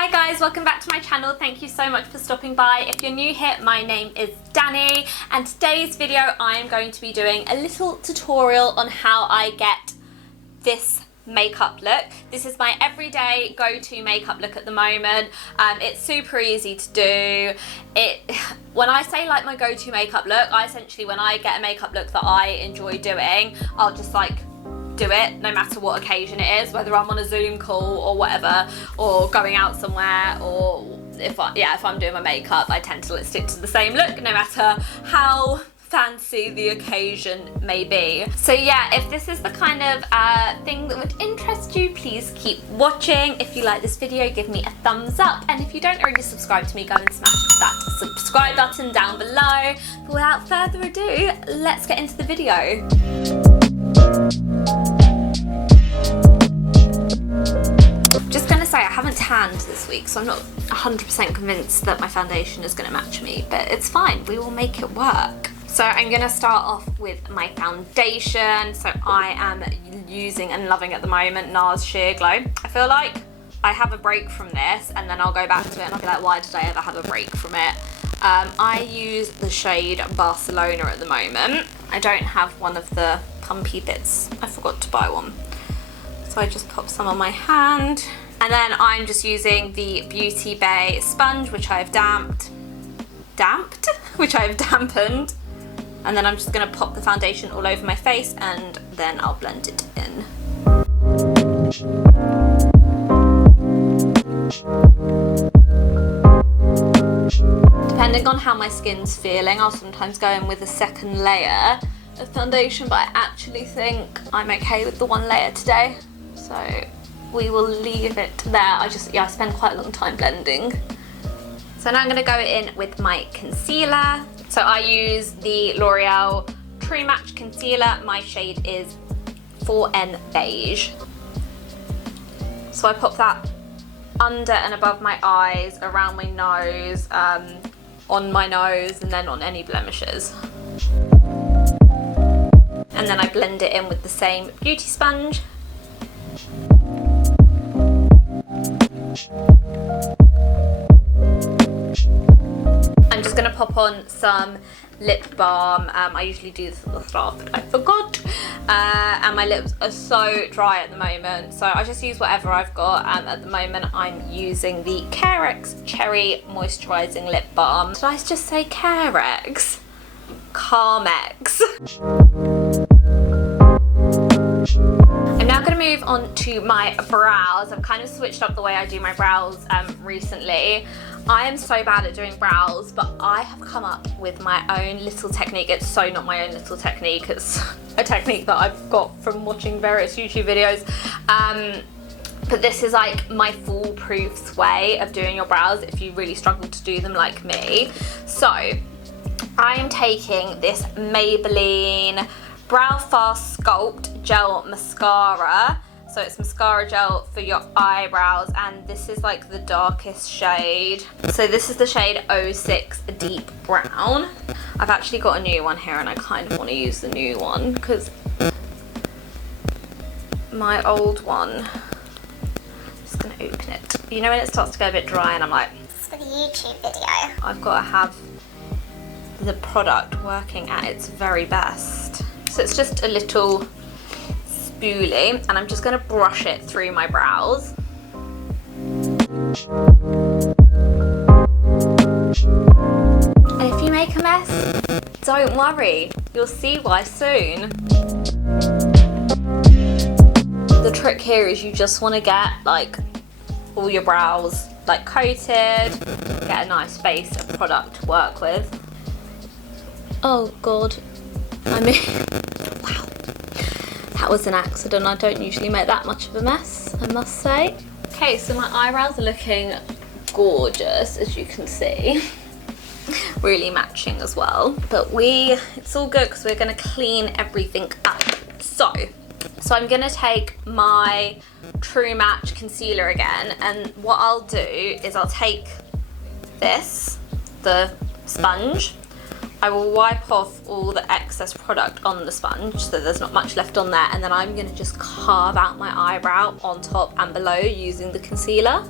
Hi guys, welcome back to my channel. Thank you so much for stopping by. If you're new here, my name is Dani, and today's video I am going to be doing a little tutorial on how I get this makeup look. This is my everyday go-to makeup look at the moment. It's super easy to do. When I say like my go-to makeup look, when I get a makeup look that I enjoy doing, I'll just like do it no matter what occasion it is, whether I'm on a Zoom call or whatever, or going out somewhere, or if I'm doing my makeup, I tend to stick to the same look no matter how fancy the occasion may be. So yeah, if this is the kind of thing that would interest you, please keep watching. If you like this video, give me a thumbs up, and if you don't already subscribe to me, go and smash that subscribe button down below. But without further ado, let's get into the video. Just gonna say, I haven't tanned this week, so I'm not 100% convinced that my foundation is gonna match me, but it's fine, we will make it work. So I'm gonna start off with my foundation. So I am using and loving at the moment Nars Sheer Glow. I feel like I have a break from this and then I'll go back to it and I'll be like, why did I ever have a break from it? I use the shade Barcelona at the moment. I don't have one of the pumpy bits. I forgot to buy one. So I just pop some on my hand. And then I'm just using the Beauty Bay sponge, which I've dampened. And then I'm just gonna pop the foundation all over my face and then I'll blend it in. Depending on how my skin's feeling, I'll sometimes go in with a second layer of foundation, but I actually think I'm okay with the one layer today. So we will leave it there. I spend quite a long time blending. So now I'm gonna go in with my concealer. So I use the L'Oreal True Match Concealer. My shade is 4N Beige. So I pop that under and above my eyes, around my nose, on my nose, and then on any blemishes. And then I blend it in with the same beauty sponge. I'm just gonna pop on some lip balm. I usually do this at the start, but I forgot. And my lips are so dry at the moment, so I just use whatever I've got. At the moment, I'm using the Carex Cherry Moisturising Lip Balm. Did I just say Carex? Carmex. I'm now going to move on to my brows. I've kind of switched up the way I do my brows recently. I am so bad at doing brows, but I have come up with my own little technique. It's so not my own little technique, it's a technique that I've got from watching various YouTube videos. But this is like my foolproof way of doing your brows if you really struggle to do them like me. So I'm taking this Maybelline BrowFast Sculpt Gel Mascara. So it's mascara gel for your eyebrows, and this is like the darkest shade. So this is the shade 06 Deep Brown. I've actually got a new one here and I kind of want to use the new one because my old one, I'm just going to open it. You know when it starts to go a bit dry and I'm like, this is for the YouTube video. I've got to have the product working at its very best. So it's just a little spoolie, and I'm just going to brush it through my brows. And if you make a mess, don't worry, you'll see why soon. The trick here is you just want to get like all your brows like coated, get a nice base of product to work with. Oh god, I mean, wow. That was an accident. I don't usually make that much of a mess, I must say. Okay, so my eyebrows are looking gorgeous, as you can see. Really matching as well. But it's all good because we're gonna clean everything up. So I'm gonna take my True Match concealer again, and what I'll do is I'll take this, the sponge, I will wipe off all the excess product on the sponge so there's not much left on there, and then I'm going to just carve out my eyebrow on top and below using the concealer.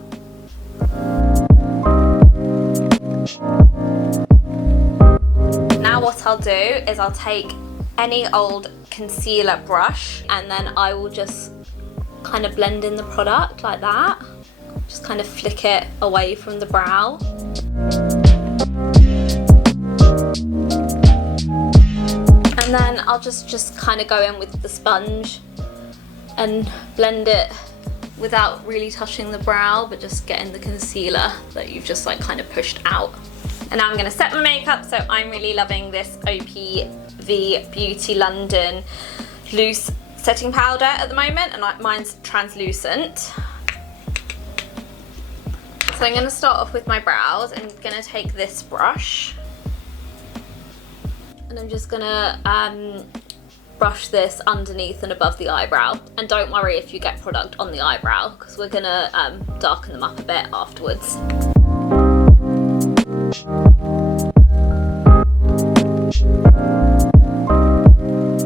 Now what I'll do is I'll take any old concealer brush and then I will just kind of blend in the product like that. Just kind of flick it away from the brow. And then I'll just kind of go in with the sponge and blend it without really touching the brow, but just getting the concealer that you've just like kind of pushed out. And now I'm gonna set my makeup, so I'm really loving this OPV Beauty London loose setting powder at the moment, and mine's translucent. So I'm gonna start off with my brows. I'm gonna take this brush and I'm just gonna brush this underneath and above the eyebrow. And don't worry if you get product on the eyebrow, because we're gonna darken them up a bit afterwards.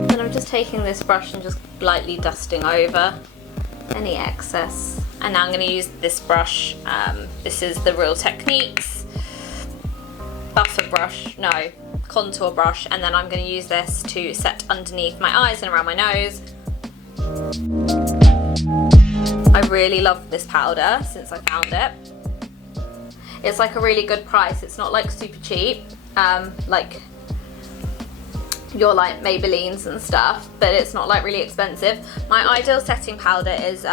And I'm just taking this brush and just lightly dusting over any excess. And now I'm gonna use this brush. This is the Real Techniques buffer brush, no, contour brush, and then I'm going to use this to set underneath my eyes and around my nose. I really love this powder since I found it. It's like a really good price. It's not like super cheap, like your like Maybellines and stuff, but it's not like really expensive. My ideal setting powder is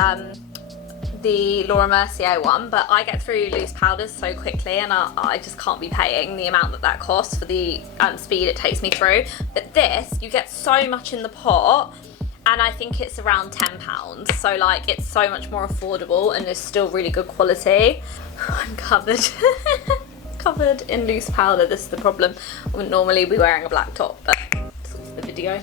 the Laura Mercier one, but I get through loose powders so quickly and I just can't be paying the amount that costs for the speed it takes me through. But this, you get so much in the pot, and I think it's around £10, so like it's so much more affordable and it's still really good quality. I'm covered. Covered in loose powder. This is the problem. I wouldn't normally be wearing a black top, but it's all for the video,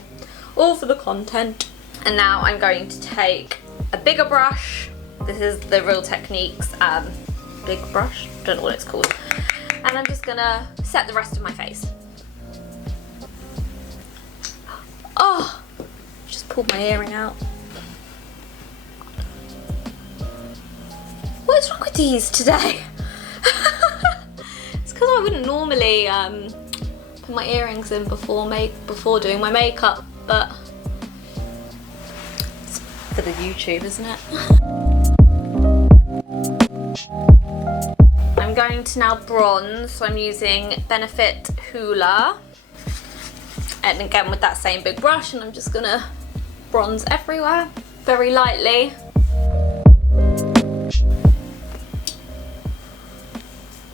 all for the content. And now I'm going to take a bigger brush. This is the Real Techniques big brush, don't know what it's called. And I'm just gonna set the rest of my face. Oh, just pulled my earring out. What is wrong with these today? It's because I wouldn't normally put my earrings in before doing my makeup, but it's for the YouTube, isn't it? I'm going to now bronze, so I'm using Benefit Hoola, and again with that same big brush, and I'm just gonna bronze everywhere very lightly.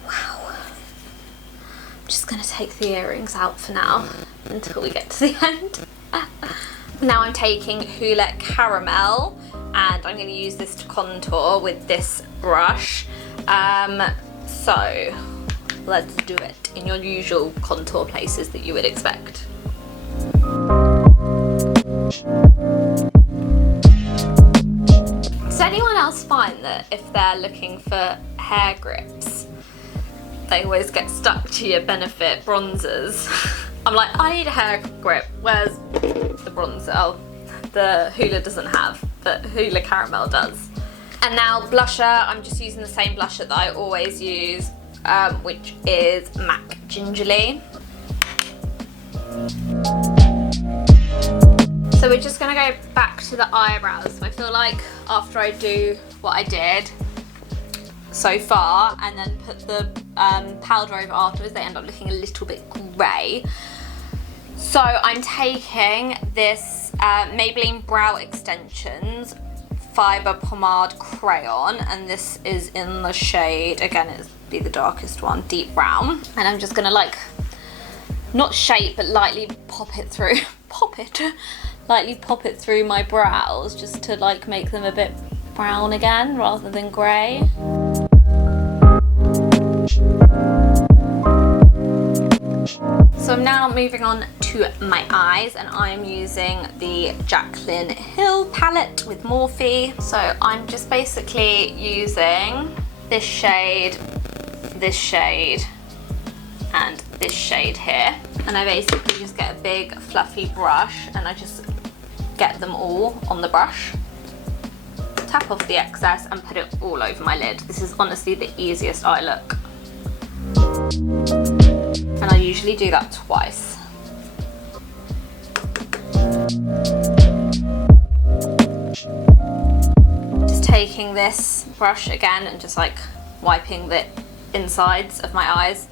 Wow. I'm just gonna take the earrings out for now until we get to the end. Now I'm taking Hoola Caramel, and I'm going to use this to contour with this brush. So let's do it in your usual contour places that you would expect. Does anyone else find that if they're looking for hair grips, they always get stuck to your Benefit bronzers? I'm like, I need a hair grip. Where's the bronzer? Oh, the Hoola doesn't have, but Hoola Caramel does. And now blusher, I'm just using the same blusher that I always use, which is MAC Gingerly. So we're just gonna go back to the eyebrows. So I feel like after I do what I did so far and then put the powder over afterwards, they end up looking a little bit grey. So I'm taking this Maybelline Brow Extensions Fibre Pomade Crayon, and this is in the shade, again it'll be the darkest one, Deep Brown. And I'm just gonna like, not shape, but lightly pop it through, lightly pop it through my brows, just to like make them a bit brown again rather than grey. So I'm now moving on to my eyes, and I'm using the Jaclyn Hill palette with Morphe. So I'm just basically using this shade, and this shade here. And I basically just get a big fluffy brush and I just get them all on the brush. tap off the excess and put it all over my lid. This is honestly the easiest eye look. And I usually do that twice. Just taking this brush again and just like wiping the insides of my eyes.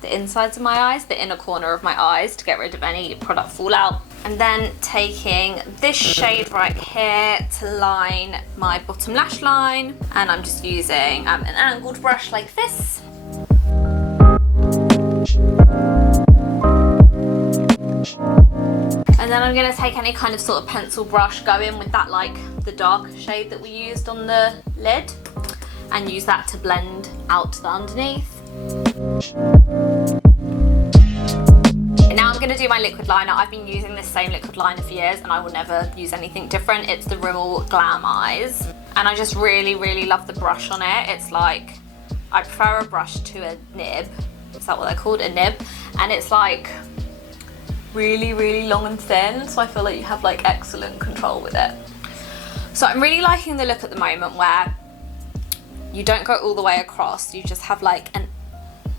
The insides of my eyes, the inner corner of my eyes, to get rid of any product fallout. And then taking this shade right here to line my bottom lash line. And I'm just using an angled brush like this. And then I'm going to take any kind of sort of pencil brush, go in with that like the dark shade that we used on the lid, and use that to blend out the underneath. And now I'm going to do my liquid liner. I've been using this same liquid liner for years and I will never use anything different. It's the Rimmel Glam Eyes. And I just really, really love the brush on it. It's like, I prefer a brush to a nib. Is that what they're called? A nib. And it's like really, really long and thin. So I feel like you have like excellent control with it. So I'm really liking the look at the moment where you don't go all the way across. You just have like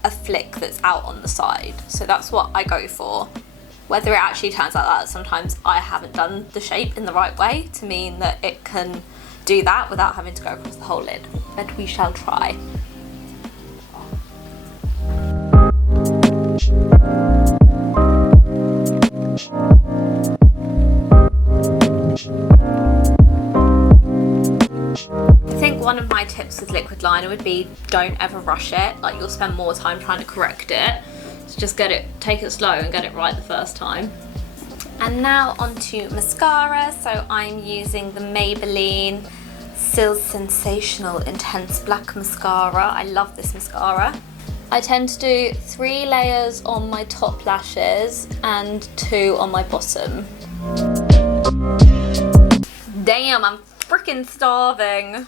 a flick that's out on the side. So that's what I go for. Whether it actually turns out that sometimes I haven't done the shape in the right way to mean that it can do that without having to go across the whole lid, but we shall try. One of my tips with liquid liner would be don't ever rush it. Like, you'll spend more time trying to correct it. So just take it slow and get it right the first time. And now onto mascara. So I'm using the Maybelline Sensational Intense Black Mascara. I love this mascara. I tend to do 3 layers on my top lashes and 2 on my bottom. Damn, I'm freaking starving.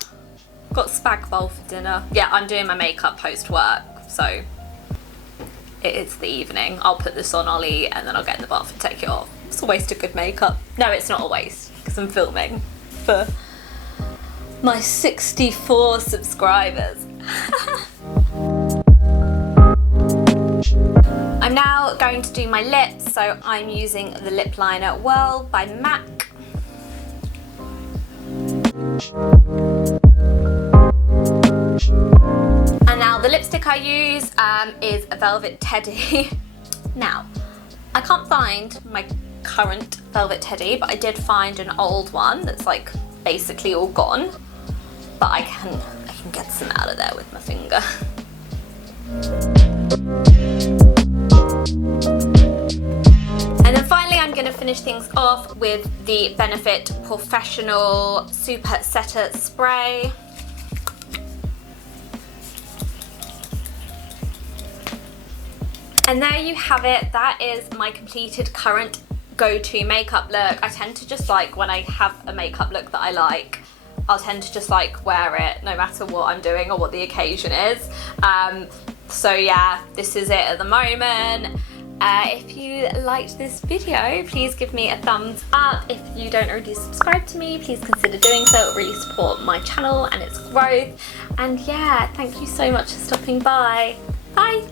Got spag bowl for dinner. Yeah, I'm doing my makeup post work, so it's the evening. I'll put this on, I'll eat, and then I'll get in the bath and take it off. It's a waste of good makeup. No, it's not a waste, because I'm filming for my 64 subscribers. I'm now going to do my lips, so I'm using the lip liner Whirl by MAC. And now the lipstick I use is a Velvet Teddy. Now, I can't find my current Velvet Teddy, but I did find an old one that's like basically all gone. But I can get some out of there with my finger. And then finally I'm going to finish things off with the Benefit POREfessional Super Setter Spray. And there you have it. That is my completed current go-to makeup look. I tend to just like, when I have a makeup look that I like, I'll tend to just like wear it no matter what I'm doing or what the occasion is. So yeah, this is it at the moment. If you liked this video, please give me a thumbs up. If you don't already subscribe to me, please consider doing so. It will really support my channel and its growth. And yeah, thank you so much for stopping by. Bye.